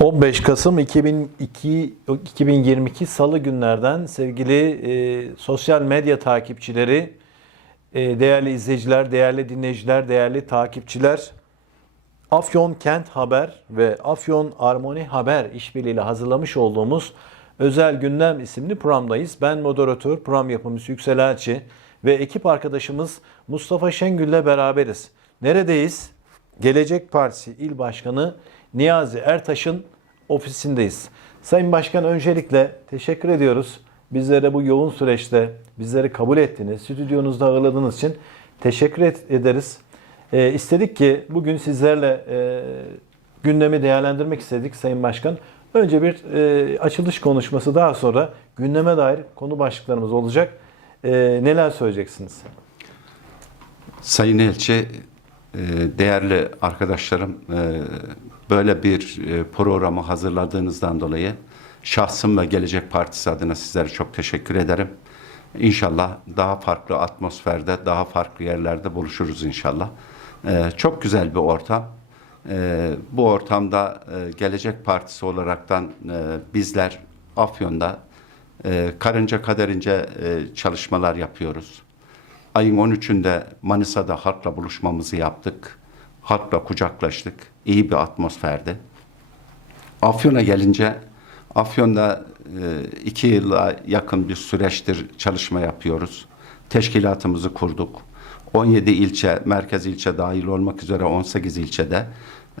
15 Kasım 2002 2022 Salı günlerden sevgili e, sosyal medya takipçileri, e, değerli izleyiciler, değerli dinleyiciler, değerli takipçiler, Afyon Kent Haber ve Afyon Armoni Haber işbirliğiyle hazırlamış olduğumuz Özel Gündem isimli programdayız. Ben moderatör, program yapımcısı Yüksel Elçi ve ekip arkadaşımız Mustafa Şengül'le beraberiz. Neredeyiz? Gelecek Partisi İl Başkanı Niyazi Ertaş'ın ofisindeyiz. Sayın Başkan öncelikle teşekkür ediyoruz. Bizlere bu yoğun süreçte bizleri kabul ettiniz, stüdyonuzda ağırladığınız için teşekkür ederiz. Ee, istedik ki bugün sizlerle e, gündemi değerlendirmek istedik Sayın Başkan. Önce bir e, açılış konuşması daha sonra gündeme dair konu başlıklarımız olacak. E, neler söyleyeceksiniz? Sayın Elçi, e, değerli arkadaşlarım, e, böyle bir e, programı hazırladığınızdan dolayı şahsım ve Gelecek Partisi adına sizlere çok teşekkür ederim. İnşallah daha farklı atmosferde, daha farklı yerlerde buluşuruz inşallah. E, Çok güzel bir ortam. E, Bu ortamda e, Gelecek Partisi olaraktan bizler Afyon'da karınca kaderince çalışmalar yapıyoruz. Ayın 13'ünde Manisa'da halkla buluşmamızı yaptık. Halkla kucaklaştık. İyi bir atmosferdi. Afyon'a gelince Afyon'da e, iki yıla yakın bir süreçtir çalışma yapıyoruz. Teşkilatımızı kurduk. 17 ilçe, merkez ilçe dahil olmak üzere 18 ilçede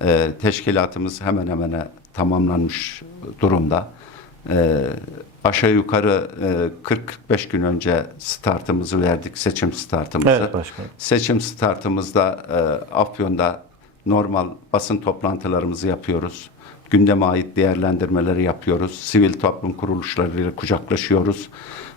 e, teşkilatımız hemen hemen tamamlanmış durumda. E, aşağı yukarı e, 40-45 gün önce startımızı verdik, seçim startımızı. Evet başkanım. Seçim startımızda e, Afyon'da normal basın toplantılarımızı yapıyoruz. Gündeme ait değerlendirmeleri yapıyoruz. Sivil toplum kuruluşlarıyla kucaklaşıyoruz.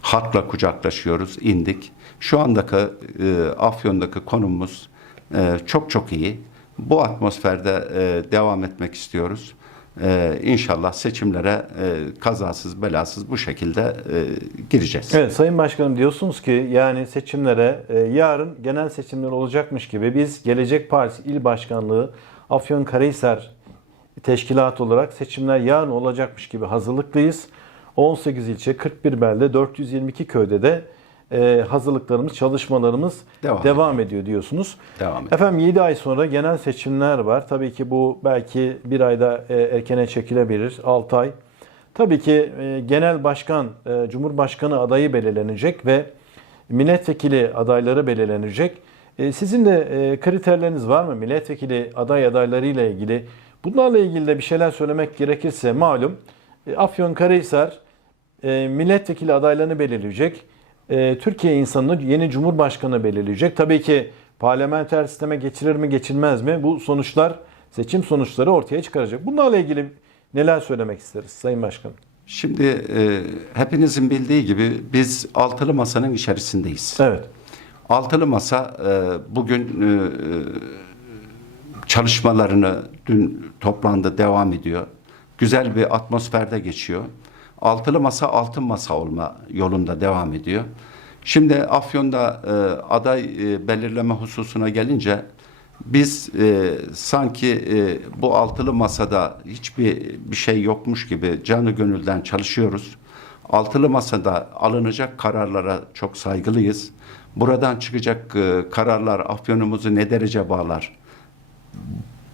Halkla kucaklaşıyoruz. indik. Şu andaki e, Afyon'daki konumumuz e, çok çok iyi. Bu atmosferde e, devam etmek istiyoruz. E, inşallah seçimlere e, kazasız belasız bu şekilde e, gireceğiz. Evet Sayın Başkanım diyorsunuz ki yani seçimlere e, yarın genel seçimler olacakmış gibi biz Gelecek Partisi İl Başkanlığı Afyonkarahisar Teşkilatı olarak seçimler yarın olacakmış gibi hazırlıklıyız. 18 ilçe, 41 belde, 422 köyde de e, hazırlıklarımız, çalışmalarımız devam, Devam ediyor diyorsunuz. Devam ediyor. Efendim 7 ay sonra genel seçimler var. Tabii ki bu belki bir ayda e, erkene çekilebilir, 6 ay. Tabii ki e, genel başkan, e, cumhurbaşkanı adayı belirlenecek ve milletvekili adayları belirlenecek. E, sizin de e, kriterleriniz var mı? Milletvekili aday adaylarıyla ilgili. Bunlarla ilgili de bir şeyler söylemek gerekirse malum e, Afyonkarahisar e, milletvekili adaylarını belirleyecek. E, Türkiye insanını yeni cumhurbaşkanı belirleyecek. Tabii ki parlamenter sisteme geçirir mi geçilmez mi? Bu sonuçlar seçim sonuçları ortaya çıkaracak. Bunlarla ilgili neler söylemek isteriz Sayın Başkan? Şimdi e, hepinizin bildiği gibi biz altılı masanın içerisindeyiz. Evet. Altılı masa e, bugün e, çalışmalarını dün toplandı devam ediyor. Güzel bir atmosferde geçiyor. Altılı masa altın masa olma yolunda devam ediyor. Şimdi Afyon'da e, aday e, belirleme hususuna gelince biz e, sanki e, bu altılı masada hiçbir bir şey yokmuş gibi canı gönülden çalışıyoruz. Altılı masada alınacak kararlara çok saygılıyız. Buradan çıkacak e, kararlar Afyon'umuzu ne derece bağlar?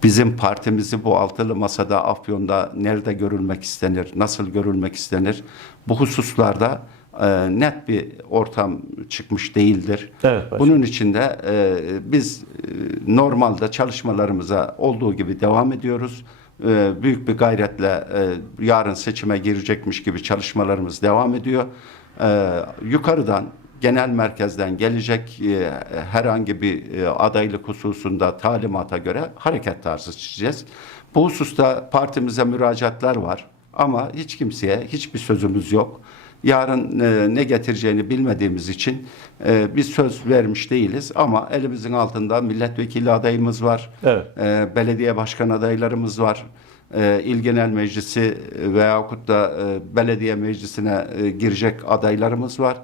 Bizim partimizi bu altılı masada Afyon'da nerede görülmek istenir, nasıl görülmek istenir? Bu hususlarda e, net bir ortam çıkmış değildir. Evet, başkanım. Bunun için de e, biz e, normalde çalışmalarımıza olduğu gibi devam ediyoruz. E, büyük bir gayretle e, yarın seçime girecekmiş gibi çalışmalarımız devam ediyor. E, yukarıdan genel merkezden gelecek e, herhangi bir e, adaylık hususunda talimata göre hareket tarzı çizeceğiz. Bu hususta partimize müracaatlar var ama hiç kimseye hiçbir sözümüz yok. Yarın e, ne getireceğini bilmediğimiz için e, biz söz vermiş değiliz ama elimizin altında milletvekili adayımız var, Evet. e, belediye başkan adaylarımız var, e, il genel meclisi veyahut da e, belediye meclisine e, girecek adaylarımız var.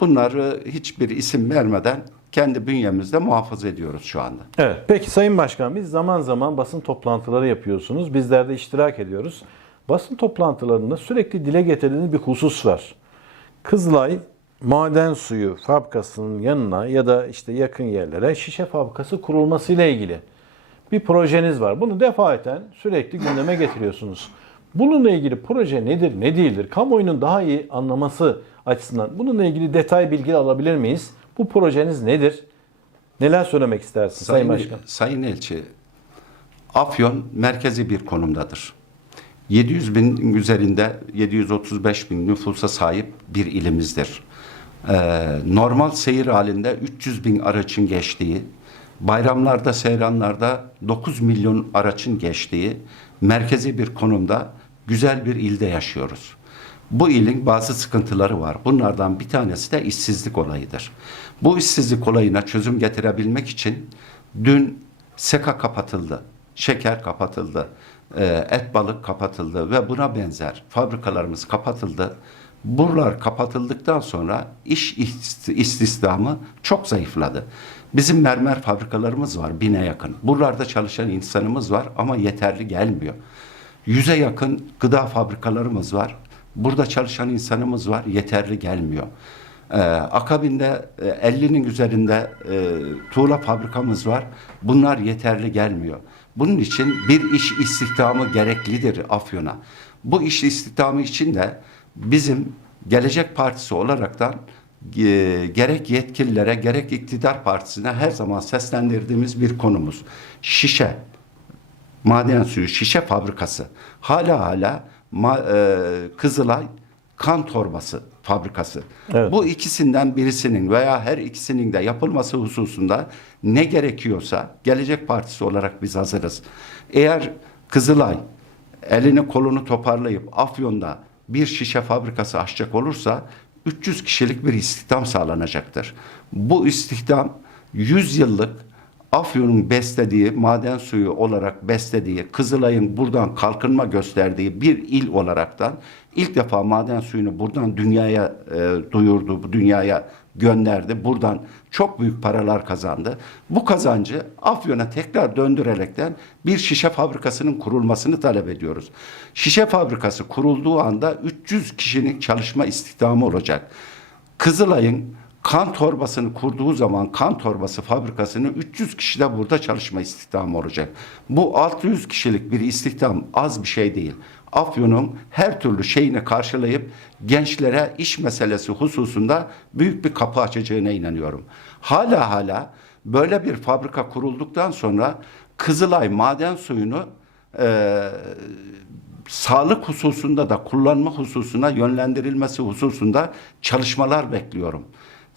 Bunları hiçbir isim vermeden kendi bünyemizde muhafaza ediyoruz şu anda. Evet. Peki Sayın Başkan biz zaman zaman basın toplantıları yapıyorsunuz. Bizler de iştirak ediyoruz. basın toplantılarında sürekli dile getirdiğiniz bir husus var. Kızılay maden suyu fabrikasının yanına ya da işte yakın yerlere şişe fabrikası kurulmasıyla ilgili bir projeniz var. Bunu defaten sürekli gündeme getiriyorsunuz. Bununla ilgili proje nedir, ne değildir? Kamuoyunun daha iyi anlaması açısından bununla ilgili detay bilgi alabilir miyiz? Bu projeniz nedir? Neler söylemek istersiniz Sayın, Sayın, Başkan? Sayın Elçi, Afyon merkezi bir konumdadır. 700 bin üzerinde 735 bin nüfusa sahip bir ilimizdir. Ee, normal seyir halinde 300 bin araçın geçtiği, bayramlarda, seyranlarda 9 milyon araçın geçtiği merkezi bir konumda güzel bir ilde yaşıyoruz. Bu ilin bazı sıkıntıları var. Bunlardan bir tanesi de işsizlik olayıdır. Bu işsizlik olayına çözüm getirebilmek için dün SEKA kapatıldı, şeker kapatıldı, e, et balık kapatıldı ve buna benzer fabrikalarımız kapatıldı. Buralar kapatıldıktan sonra iş ist- istihdamı çok zayıfladı. Bizim mermer fabrikalarımız var bine yakın. Buralarda çalışan insanımız var ama yeterli gelmiyor. Yüze yakın gıda fabrikalarımız var. Burada çalışan insanımız var. Yeterli gelmiyor. Ee, akabinde e, 50'nin üzerinde e, tuğla fabrikamız var. Bunlar yeterli gelmiyor. Bunun için bir iş istihdamı gereklidir Afyon'a. Bu iş istihdamı için de bizim Gelecek Partisi olaraktan e, gerek yetkililere gerek iktidar partisine her zaman seslendirdiğimiz bir konumuz. Şişe, maden suyu şişe fabrikası hala hala ma- e, Kızılay kan torbası fabrikası. Evet. Bu ikisinden birisinin veya her ikisinin de yapılması hususunda ne gerekiyorsa Gelecek Partisi olarak biz hazırız. Eğer Kızılay elini kolunu toparlayıp Afyon'da bir şişe fabrikası açacak olursa 300 kişilik bir istihdam sağlanacaktır. Bu istihdam 100 yıllık Afyon'un beslediği, maden suyu olarak beslediği, Kızılay'ın buradan kalkınma gösterdiği bir il olaraktan ilk defa maden suyunu buradan dünyaya e, duyurdu, dünyaya gönderdi. Buradan çok büyük paralar kazandı. Bu kazancı Afyon'a tekrar döndürerekten bir şişe fabrikasının kurulmasını talep ediyoruz. Şişe fabrikası kurulduğu anda 300 kişinin çalışma istihdamı olacak. Kızılay'ın kan torbasını kurduğu zaman kan torbası fabrikasının 300 kişi de burada çalışma istihdamı olacak. Bu 600 kişilik bir istihdam az bir şey değil. Afyon'un her türlü şeyini karşılayıp gençlere iş meselesi hususunda büyük bir kapı açacağına inanıyorum. Hala hala böyle bir fabrika kurulduktan sonra Kızılay maden suyunu eee sağlık hususunda da kullanma hususuna yönlendirilmesi hususunda çalışmalar bekliyorum.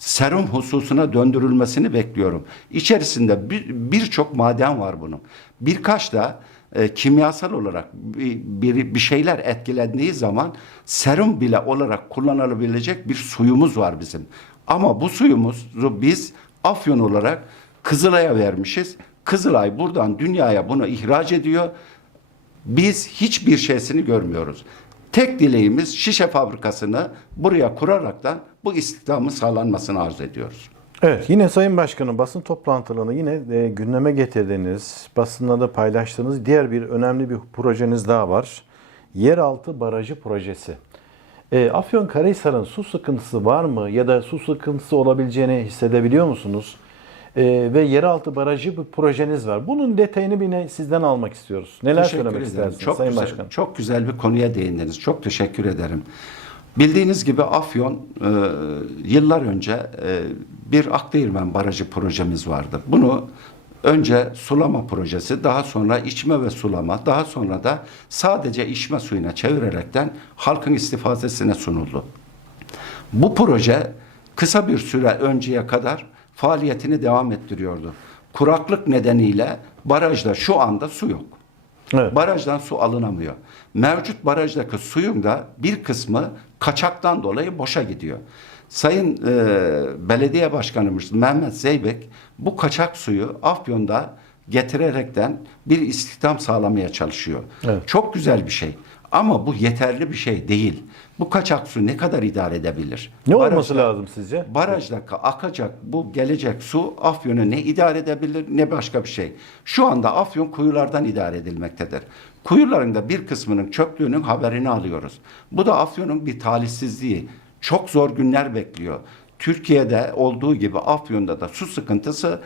Serum hususuna döndürülmesini bekliyorum. İçerisinde bir- birçok maden var bunun. Birkaç da e, kimyasal olarak bir, bir, bir şeyler etkilendiği zaman serum bile olarak kullanılabilecek bir suyumuz var bizim. Ama bu suyumuzu biz Afyon olarak Kızılay'a vermişiz. Kızılay buradan dünyaya bunu ihraç ediyor. Biz hiçbir şeysini görmüyoruz. Tek dileğimiz şişe fabrikasını buraya kuraraktan bu istihdamın sağlanmasını arzu ediyoruz. Evet yine Sayın Başkanım basın toplantılarını yine e, gündeme getirdiğiniz, basında da paylaştığınız diğer bir önemli bir projeniz daha var. Yeraltı barajı projesi. E, Afyonkarahisar'ın su sıkıntısı var mı ya da su sıkıntısı olabileceğini hissedebiliyor musunuz? E, ve yeraltı barajı bir projeniz var. Bunun detayını bir ne- sizden almak istiyoruz. Neler Teşekkür söylemek ederim. istersiniz çok Sayın güzel, Başkan? Çok güzel bir konuya değindiniz. Çok teşekkür ederim. Bildiğiniz gibi Afyon e, yıllar önce e, bir Akdeğirmen Barajı projemiz vardı. Bunu önce sulama projesi, daha sonra içme ve sulama, daha sonra da sadece içme suyuna çevirerekten halkın istifadesine sunuldu. Bu proje kısa bir süre önceye kadar faaliyetini devam ettiriyordu. Kuraklık nedeniyle barajda şu anda su yok. Evet. Barajdan su alınamıyor. Mevcut barajdaki suyun da bir kısmı kaçaktan dolayı boşa gidiyor. Sayın e, Belediye Başkanımız Mehmet Zeybek bu kaçak suyu Afyon'da getirerekten bir istihdam sağlamaya çalışıyor. Evet. Çok güzel bir şey. Ama bu yeterli bir şey değil. Bu kaçak su ne kadar idare edebilir? Ne Barajda- olması lazım sizce? Barajdaki akacak bu gelecek su Afyon'u ne idare edebilir ne başka bir şey. Şu anda Afyon kuyulardan idare edilmektedir. kuyularında bir kısmının çöktüğünün haberini alıyoruz. Bu da Afyon'un bir talihsizliği. Çok zor günler bekliyor. Türkiye'de olduğu gibi Afyon'da da su sıkıntısı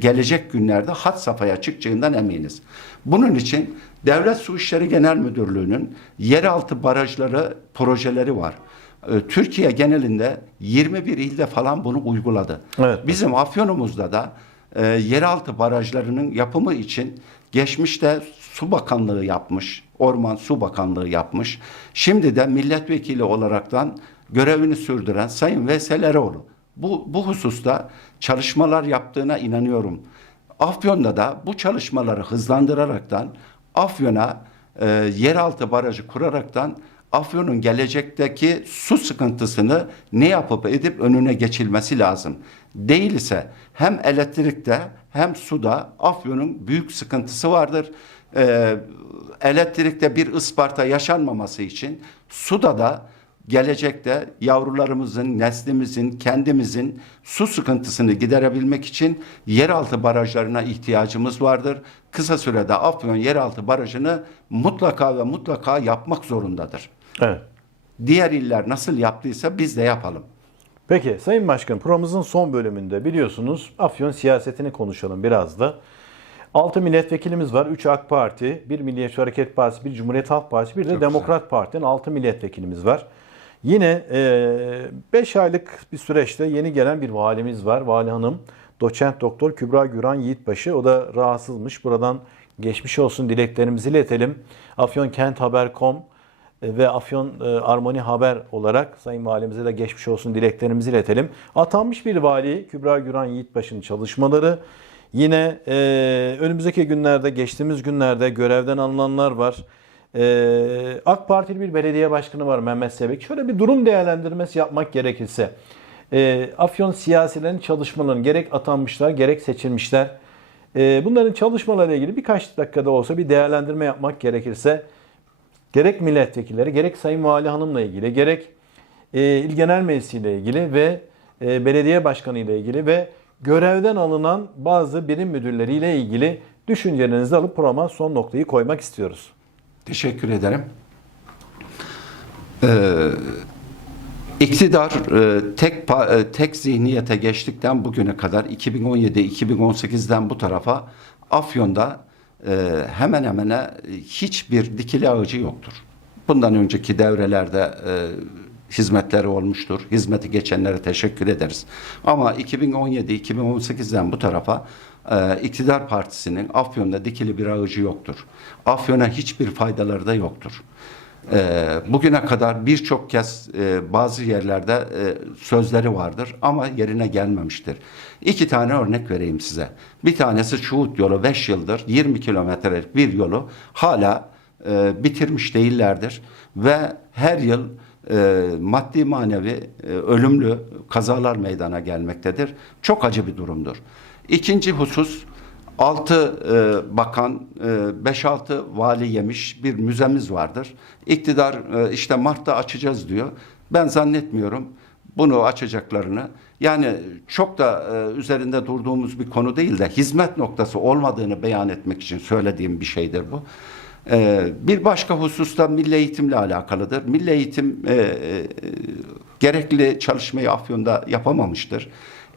gelecek günlerde had safhaya çıkacağından eminiz. Bunun için Devlet Su İşleri Genel Müdürlüğü'nün yeraltı barajları projeleri var. Ee, Türkiye genelinde 21 ilde falan bunu uyguladı. Evet. Bizim Afyon'umuzda da e, yeraltı barajlarının yapımı için geçmişte Su Bakanlığı yapmış, Orman Su Bakanlığı yapmış. Şimdi de milletvekili olaraktan görevini sürdüren Sayın Veysel Eroğlu. Bu, bu hususta çalışmalar yaptığına inanıyorum. Afyon'da da bu çalışmaları hızlandıraraktan Afyon'a e, yeraltı barajı kuraraktan Afyon'un gelecekteki su sıkıntısını ne yapıp edip önüne geçilmesi lazım. Değilse hem elektrikte hem suda Afyon'un büyük sıkıntısı vardır. Ee, elektrikte bir Isparta yaşanmaması için suda da gelecekte yavrularımızın, neslimizin, kendimizin su sıkıntısını giderebilmek için yeraltı barajlarına ihtiyacımız vardır. Kısa sürede Afyon yeraltı barajını mutlaka ve mutlaka yapmak zorundadır. Evet. Diğer iller nasıl yaptıysa biz de yapalım. Peki Sayın Başkan programımızın son bölümünde biliyorsunuz Afyon siyasetini konuşalım biraz da. 6 milletvekilimiz var. 3 AK Parti, 1 Milliyetçi Hareket Partisi, 1 Cumhuriyet Halk Partisi, bir de Çok Demokrat Parti'nin 6 milletvekilimiz var. Yine 5 aylık bir süreçte yeni gelen bir valimiz var. Vali Hanım doçent doktor Kübra Güran Yiğitbaşı. O da rahatsızmış. Buradan geçmiş olsun dileklerimizi iletelim. Afyonkenthaber.com ve Afyon e, Armoni Haber olarak Sayın Valimize de geçmiş olsun dileklerimizi iletelim. Atanmış bir vali Kübra Güran Yiğitbaşı'nın çalışmaları. Yine e, önümüzdeki günlerde, geçtiğimiz günlerde görevden alınanlar var. E, AK Partili bir belediye başkanı var Mehmet Sebek. Şöyle bir durum değerlendirmesi yapmak gerekirse. E, Afyon siyasilerin çalışmalarını gerek atanmışlar gerek seçilmişler. E, bunların çalışmalarıyla ilgili birkaç dakikada olsa bir değerlendirme yapmak gerekirse gerek milletvekilleri, gerek Sayın Vali Hanım'la ilgili, gerek e, İl Genel Meclisi ile ilgili ve e, belediye başkanı ile ilgili ve görevden alınan bazı birim müdürleriyle ilgili düşüncelerinizi alıp programa son noktayı koymak istiyoruz. Teşekkür ederim. Ee, iktidar e, tek e, tek zihniyete geçtikten bugüne kadar 2017-2018'den bu tarafa Afyon'da e, hemen hemen hiçbir dikili ağacı yoktur. Bundan önceki devrelerde hizmetleri olmuştur. Hizmeti geçenlere teşekkür ederiz. Ama 2017-2018'den bu tarafa e, iktidar partisinin Afyon'da dikili bir ağacı yoktur. Afyon'a hiçbir faydaları da yoktur. E, bugüne kadar birçok kez e, bazı yerlerde e, sözleri vardır ama yerine gelmemiştir. İki tane örnek vereyim size. Bir tanesi Şuhut yolu 5 yıldır 20 kilometrelik bir yolu hala bitirmiş değillerdir ve her yıl maddi manevi ölümlü kazalar meydana gelmektedir. Çok acı bir durumdur. İkinci husus 6 bakan, 5-6 vali yemiş bir müzemiz vardır. İktidar e, işte Mart'ta açacağız diyor. Ben zannetmiyorum bunu açacaklarını. Yani çok da e, üzerinde durduğumuz bir konu değil de hizmet noktası olmadığını beyan etmek için söylediğim bir şeydir bu. E, bir başka hususta milli eğitimle alakalıdır. Milli eğitim e, e, gerekli çalışmayı Afyon'da yapamamıştır.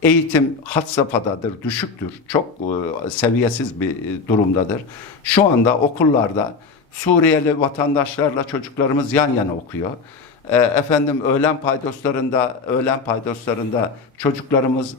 Eğitim had safhadadır, düşüktür. Çok e, seviyesiz bir e, durumdadır. Şu anda okullarda Suriyeli vatandaşlarla çocuklarımız yan yana okuyor. E, efendim öğlen paydoslarında, öğlen paydoslarında çocuklarımız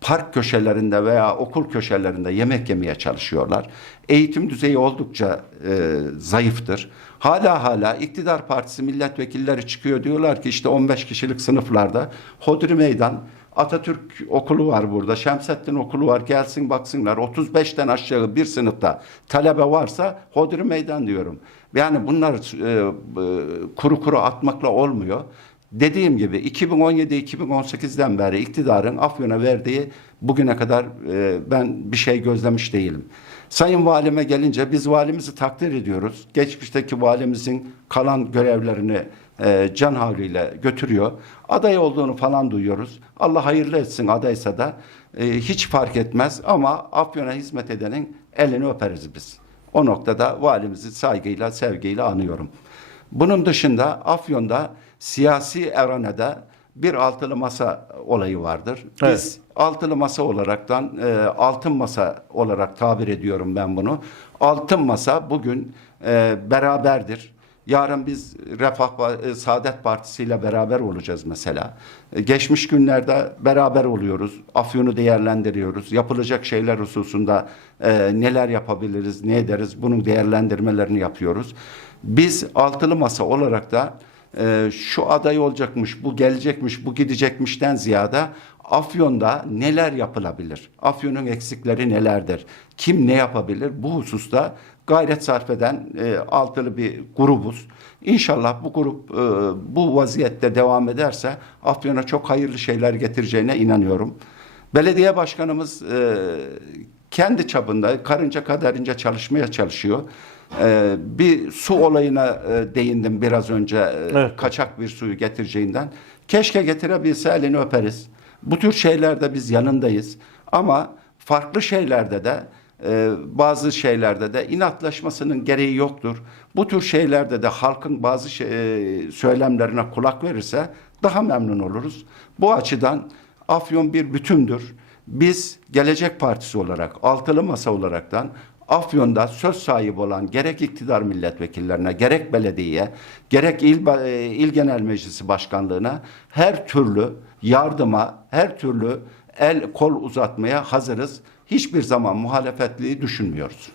park köşelerinde veya okul köşelerinde yemek yemeye çalışıyorlar. Eğitim düzeyi oldukça e, zayıftır. Hala hala iktidar partisi milletvekilleri çıkıyor diyorlar ki işte 15 kişilik sınıflarda Hodri Meydan Atatürk okulu var burada. Şemsettin okulu var. Gelsin baksınlar. 35'ten aşağı bir sınıfta talebe varsa Hodri Meydan diyorum. Yani bunlar e, e, kuru kuru atmakla olmuyor. Dediğim gibi 2017-2018'den beri iktidarın Afyon'a verdiği bugüne kadar e, ben bir şey gözlemiş değilim. Sayın Valime gelince biz valimizi takdir ediyoruz. Geçmişteki valimizin kalan görevlerini e, can havliyle götürüyor. Aday olduğunu falan duyuyoruz. Allah hayırlı etsin adaysa da e, hiç fark etmez ama Afyon'a hizmet edenin elini öperiz biz. O noktada valimizi saygıyla, sevgiyle anıyorum. Bunun dışında Afyon'da siyasi arenada bir altılı masa olayı vardır. Biz Evet. altılı masa olaraktan e, altın masa olarak tabir ediyorum ben bunu. Altın masa bugün e, beraberdir. Yarın biz Refah e, Saadet Partisi ile beraber olacağız mesela. E, Geçmiş günlerde beraber oluyoruz. Afyon'u değerlendiriyoruz. Yapılacak şeyler hususunda e, neler yapabiliriz, ne ederiz bunun değerlendirmelerini yapıyoruz. Biz altılı masa olarak da şu aday olacakmış, bu gelecekmiş, bu gidecekmişten ziyade Afyon'da neler yapılabilir? Afyon'un eksikleri nelerdir? Kim ne yapabilir? Bu hususta gayret sarf eden e, altılı bir grubuz. İnşallah bu grup e, bu vaziyette devam ederse Afyon'a çok hayırlı şeyler getireceğine inanıyorum. Belediye başkanımız e, kendi çapında karınca kaderince çalışmaya çalışıyor. E, bir su olayına e, değindim biraz önce e, Evet. kaçak bir suyu getireceğinden. Keşke getirebilse elini öperiz. Bu tür şeylerde biz yanındayız. Ama farklı şeylerde de e, bazı şeylerde de inatlaşmasının gereği yoktur. Bu tür şeylerde de halkın bazı şey, e, söylemlerine kulak verirse daha memnun oluruz. Bu açıdan Afyon bir bütündür. Biz Gelecek Partisi olarak, altılı masa olaraktan Afyon'da söz sahibi olan gerek iktidar milletvekillerine, gerek belediyeye, gerek il, e, il genel meclisi başkanlığına her türlü yardıma, her türlü el kol uzatmaya hazırız. Hiçbir zaman muhalefetliği düşünmüyoruz.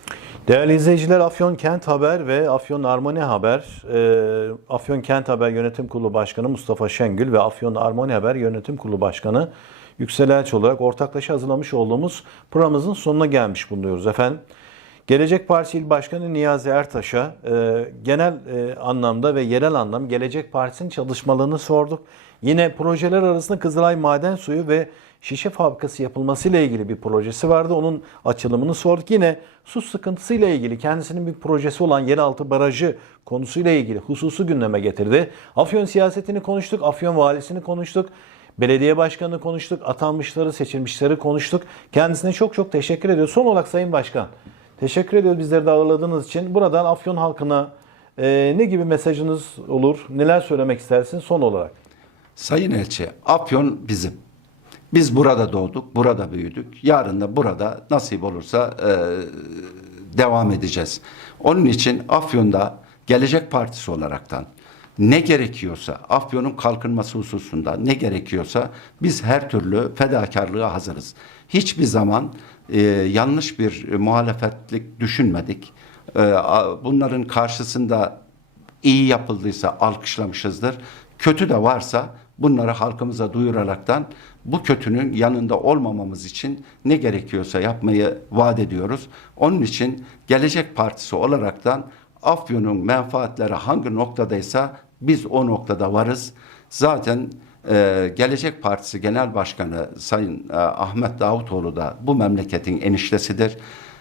Değerli izleyiciler Afyon Kent Haber ve Afyon Armoni Haber, e, Afyon Kent Haber Yönetim Kurulu Başkanı Mustafa Şengül ve Afyon Armoni Haber Yönetim Kurulu Başkanı Yüksel Elçi olarak ortaklaşa hazırlamış olduğumuz programımızın sonuna gelmiş bulunuyoruz efendim. Gelecek Partisi İl Başkanı Niyazi Ertaş'a e, genel e, anlamda ve yerel anlam Gelecek Partisi'nin çalışmalarını sorduk. Yine projeler arasında Kızılay Maden Suyu ve şişe fabrikası yapılmasıyla ilgili bir projesi vardı. Onun açılımını sorduk. Yine su sıkıntısıyla ilgili kendisinin bir projesi olan yeraltı barajı konusuyla ilgili hususu gündeme getirdi. Afyon siyasetini konuştuk, Afyon valisini konuştuk. Belediye başkanını konuştuk, atanmışları, seçilmişleri konuştuk. Kendisine çok çok teşekkür ediyoruz. Son olarak Sayın Başkan, teşekkür ediyoruz bizleri de ağırladığınız için. Buradan Afyon halkına e, ne gibi mesajınız olur, neler söylemek istersiniz son olarak? Sayın Elçi, Afyon bizim. Biz burada doğduk, burada büyüdük. Yarın da burada nasip olursa e, devam edeceğiz. Onun için Afyon'da Gelecek Partisi olaraktan ne gerekiyorsa, Afyon'un kalkınması hususunda ne gerekiyorsa biz her türlü fedakarlığa hazırız. Hiçbir zaman e, yanlış bir muhalefetlik düşünmedik. E, bunların karşısında iyi yapıldıysa alkışlamışızdır. Kötü de varsa bunları halkımıza duyuraraktan bu kötünün yanında olmamamız için ne gerekiyorsa yapmayı vaat ediyoruz. Onun için Gelecek Partisi olaraktan Afyon'un menfaatleri hangi noktadaysa biz o noktada varız. Zaten e, Gelecek Partisi Genel Başkanı Sayın e, Ahmet Davutoğlu da bu memleketin eniştesidir.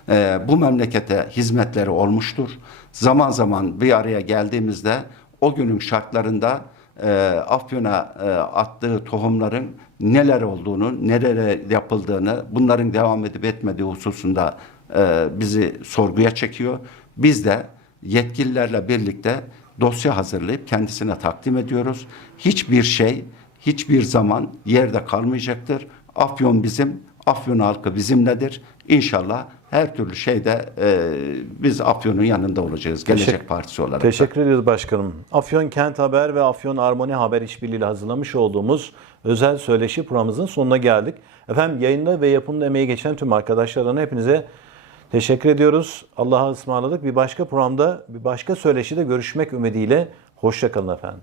E, bu memlekete hizmetleri olmuştur. Zaman zaman bir araya geldiğimizde o günün şartlarında e, Afyon'a e, attığı tohumların neler olduğunu, nerelere yapıldığını, bunların devam edip etmediği hususunda e, bizi sorguya çekiyor. Biz de yetkililerle birlikte dosya hazırlayıp kendisine takdim ediyoruz. Hiçbir şey hiçbir zaman yerde kalmayacaktır. Afyon bizim, Afyon halkı bizimledir. İnşallah her türlü şeyde e, biz Afyon'un yanında olacağız. Gelecek Teşekkür- Partisi olarak. da. Teşekkür ediyoruz başkanım. Afyon Kent Haber ve Afyon Armoni Haber işbirliğiyle hazırlamış olduğumuz özel söyleşi programımızın sonuna geldik. Efendim yayında ve yapımda emeği geçen tüm arkadaşlarına hepinize teşekkür ediyoruz. Allah'a ısmarladık. Bir başka programda, bir başka söyleşide görüşmek ümidiyle. Hoşçakalın efendim.